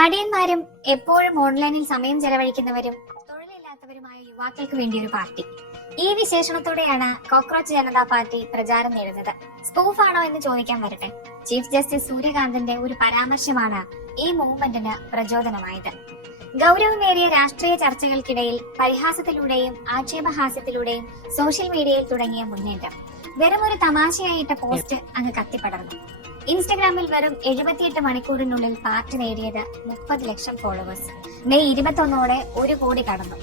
മടിയന്മാരും എപ്പോഴും ഓൺലൈനിൽ സമയം ചെലവഴിക്കുന്നവരും തൊഴിലില്ലാത്തവരുമായ യുവാക്കൾക്ക് വേണ്ടി ഒരു പാർട്ടി. ഈ വിശേഷണത്തോടെയാണ് കോക്രോച്ച് ജനതാ പാർട്ടി പ്രചാരം നേടുന്നത്. സ്പൂഫാണോ എന്ന് ചോദിക്കാൻ വരട്ടെ, ചീഫ് ജസ്റ്റിസ് സൂര്യകാന്തിന്റെ ഒരു പരാമർശമാണ് ഈ മൂവ്മെന്റിന് പ്രചോദനമായത്. ഗൗരവമേറിയ രാഷ്ട്രീയ ചർച്ചകൾക്കിടയിൽ പരിഹാസത്തിലൂടെയും ആക്ഷേപഹാസ്യത്തിലൂടെയും സോഷ്യൽ മീഡിയയിൽ തുടങ്ങിയ മുന്നേറ്റം വെറും ഒരു തമാശയായിട്ട പോസ്റ്റ് അങ്ങ് കത്തിപ്പടർന്നു. ഇൻസ്റ്റഗ്രാമിൽ വെറും 78 മണിക്കൂറിനുള്ളിൽ പാർട്ടി നേടിയത് 30 ലക്ഷം ഫോളോവേഴ്സ്. മെയ് 21 1 കോടി കടന്നു.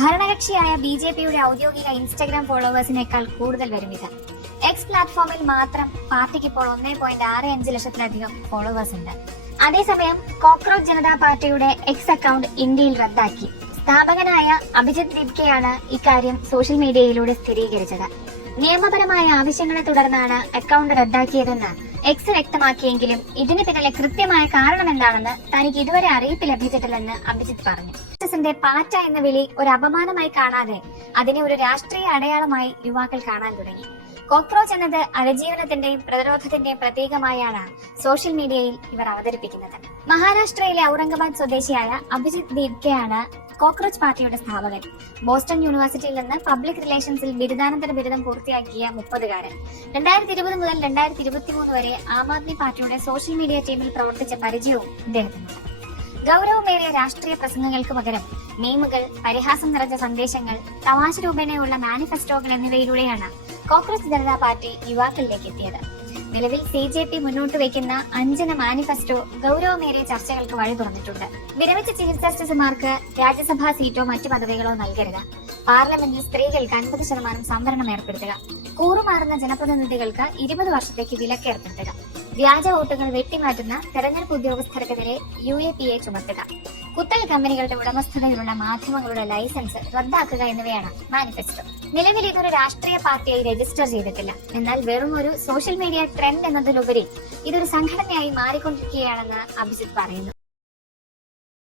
ഭരണകക്ഷിയായ BJPയുടെ ഔദ്യോഗിക ഇൻസ്റ്റഗ്രാം ഫോളോവേഴ്സിനേക്കാൾ കൂടുതൽ വരും ഇത്. എക്സ് പ്ലാറ്റ്ഫോമിൽ മാത്രം പാർട്ടിക്ക് ഇപ്പോൾ 1.65 ലക്ഷത്തിലധികം ഫോളോവേഴ്സ് ഉണ്ട്. അതേസമയം കോക്രോച്ച് ജനതാ പാർട്ടിയുടെ എക്സ് അക്കൗണ്ട് ഇന്ത്യയിൽ റദ്ദാക്കി. സ്ഥാപകനായ അഭിജിത് ദീപ്കെയാണ് ഇക്കാര്യം സോഷ്യൽ മീഡിയയിലൂടെ സ്ഥിരീകരിച്ചത്. നിയമപരമായ ആവശ്യങ്ങളെ തുടർന്നാണ് അക്കൗണ്ട് റദ്ദാക്കിയതെന്ന് എക്സ് വ്യക്തമാക്കിയെങ്കിലും ഇതിന് പിന്നിലെ കൃത്യമായ കാരണം എന്താണെന്ന് തനിക്ക് ഇതുവരെ അറിയിപ്പ് ലഭിച്ചിട്ടില്ലെന്ന് അഭിജിത്ത് പറഞ്ഞു. ന്റെ പാറ്റ എന്ന വിളി ഒരു അപമാനമായി കാണാതെ അതിനെ ഒരു രാഷ്ട്രീയ അടയാളമായി യുവാക്കൾ കാണാൻ തുടങ്ങി. കോക്രോച്ച് എന്നത് അതിജീവനത്തിന്റെയും പ്രതിരോധത്തിന്റെയും പ്രതീകമായാണ് സോഷ്യൽ മീഡിയയിൽ ഇവർ അവതരിപ്പിക്കുന്നത്. മഹാരാഷ്ട്രയിലെ ഔറംഗാബാദ് സ്വദേശിയായ അഭിജിത് ദീപ്കെയാണ് കോക്രോച്ച് പാർട്ടിയുടെ സ്ഥാപകൻ. ബോസ്റ്റൺ യൂണിവേഴ്സിറ്റിയിൽ നിന്ന് പബ്ലിക് റിലേഷൻസിൽ ബിരുദാനന്തര ബിരുദം പൂർത്തിയാക്കിയ 30-കാരൻ. 2020 മുതൽ 2023 വരെ ആം ആദ്മി പാർട്ടിയുടെ സോഷ്യൽ മീഡിയ ടീമിൽ പ്രവർത്തിച്ച പരിചയവും ഇദ്ദേഹത്തിനുണ്ട്. ഗൗരവമേറിയ രാഷ്ട്രീയ പ്രസംഗങ്ങൾക്ക് പകരം മീമുകൾ, പരിഹാസം നിറഞ്ഞ സന്ദേശങ്ങൾ, തമാശ രൂപേണയുള്ള മാനിഫെസ്റ്റോകൾ എന്നിവയിലൂടെയാണ് കോക്രോച്ച് ജനതാ പാർട്ടി യുവാക്കളിലേക്ക് എത്തിയത്. നിലവിൽ CJP മുന്നോട്ട് വയ്ക്കുന്ന 5 മാനിഫെസ്റ്റോ ഗൗരവമേറിയ ചർച്ചകൾക്ക് വഴി തുറന്നിട്ടുണ്ട്. വിരമിച്ച ചീഫ് ജസ്റ്റിസുമാർക്ക് രാജ്യസഭാ സീറ്റോ മറ്റു പദവികളോ നൽകരുത്. പാർലമെന്റിൽ സ്ത്രീകൾക്ക് 50% സംവരണം ഏർപ്പെടുത്തുക. കൂറുമാറുന്ന ജനപ്രതിനിധികൾക്ക് 20 വർഷത്തേക്ക് വിലക്ക് ഏർപ്പെടുത്തുക. വ്യാജ വോട്ടുകൾ വെട്ടിമാറ്റുന്ന തെരഞ്ഞെടുപ്പ് ഉദ്യോഗസ്ഥർക്കെതിരെ UAPA ചുമത്തുക. കുത്തക കമ്പനികളുടെ ഉടമസ്ഥതയിലുള്ള മാധ്യമങ്ങളുടെ ലൈസൻസ് റദ്ദാക്കുക എന്നിവയാണ് മാനിഫെസ്റ്റോ. നിലവിൽ ഇതൊരു രാഷ്ട്രീയ പാർട്ടിയായി രജിസ്റ്റർ ചെയ്തിട്ടില്ല. എന്നാൽ വെറും ഒരു സോഷ്യൽ മീഡിയ ട്രെൻഡ് എന്നതിലുപരി ഇതൊരു സംഘടനയായി മാറിക്കൊണ്ടിരിക്കുകയാണെന്ന് അഭിജിത്ത് പറയുന്നു.